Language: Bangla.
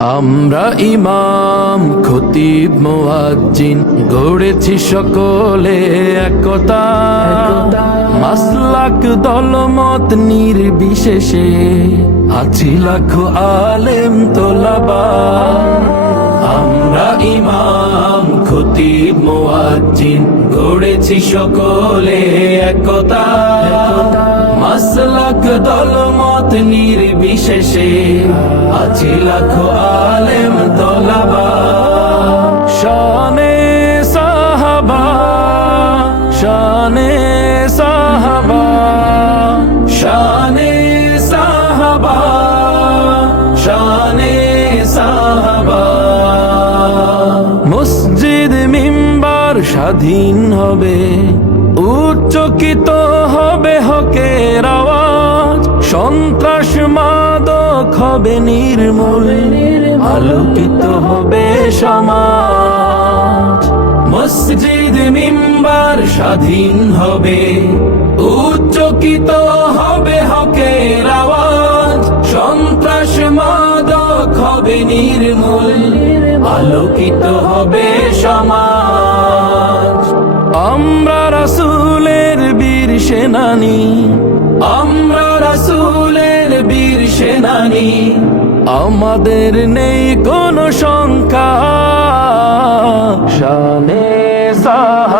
আমরা ইমাম খতিব মুয়াজ্জিন গড়েছি সকলে একতা, মাসলাক দলমত নির্বিশেষে আছি লাখো আলেম তোলাবা। আমরা ইমাম খতিব মুয়াজ্জিন গড়েছি সকলে একতা, মাসলাক দলমত নির্বিশেষে আছি লাখো আলেম তোলাবা। শানে সাহাবা, শানে সাহাবা, শানে সাহাবা, শানে সাহাবা। মসজিদ মিম্বার স্বাধীন হবে, উচ্চকিত হবে হকের আওয়াজ, সন্ত্রাস মাদক হবে নির্মূল, আলোকিত হবে সমাজ। মসজিদ মিম্বার স্বাধীন হবে, উচ্চকিত হবে হকের আওয়াজ, সন্ত্রাস মাদক হবে নির্মূল, আলোকিত হবে সমাজ। আমরা রাসূলের বীর সেনানী, আমরা রাসূলের বীর সেনানী, আমাদের নেই কোনো শঙ্কা। শানে সাহাবা।